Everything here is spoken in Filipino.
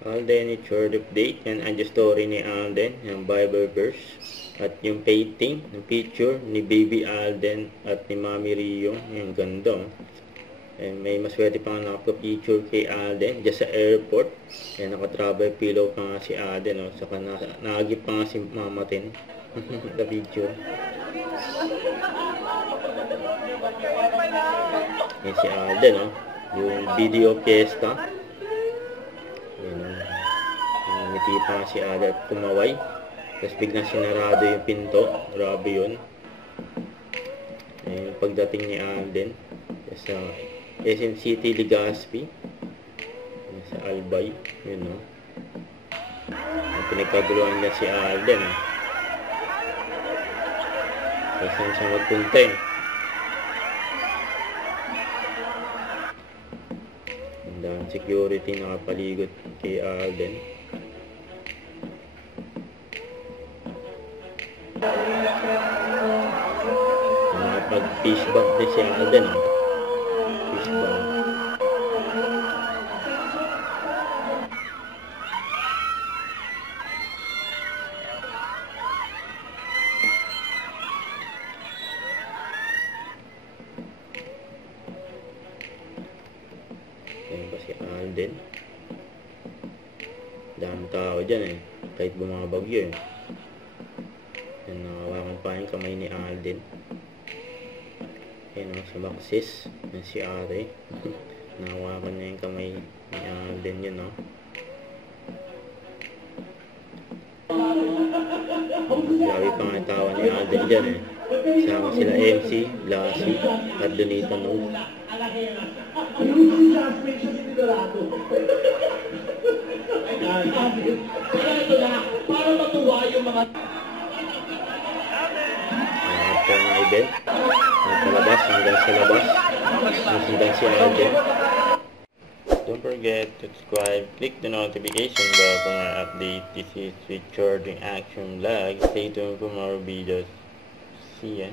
Alden, it's short update. Yan ang story ni Alden, yung Bible verse. At yung painting, yung picture ni Baby Alden at ni Mami Rio. Yung ganda. And may maswerte pa nga nakapicture kay Alden dyan sa airport. Yan, nakatravel pillow pa nga si Alden. Saka nakagip pa nga si Mama Tin. The picture. Yan si Alden, yung video fiesta. Ngiti pa si Alden at kumaway. Tapos biglang sinarado yung pinto. Grabe yun. Yung pagdating ni Alden sa SM City, Legazpi. Sa Albay. Yun, pinagkaguluhan niya si Alden. Tapos saan siya magpunta ang security nakapaligod kay Alden. Nakapag-fish bump din si Alden. Fish bump. Ayan ba si Alden? Dami tao dyan kahit bumabagyo Yan, nakawakan pa yung kamay ni Alden. Ayan si Maxis. Yan si Are. Nakawakan niya yung kamay ni Alden yun Grabe pa nga tawa ni Alden dyan Sama sila MC, Lassie, at Donita Nose. Para matuwa yung mga mga event nagpalabas hanggang sa labas nasundan si Alden. Don't forget to subscribe, click the notification bell for more update. This is Richard in Action Vlog. Stay tuned for more videos. See ya.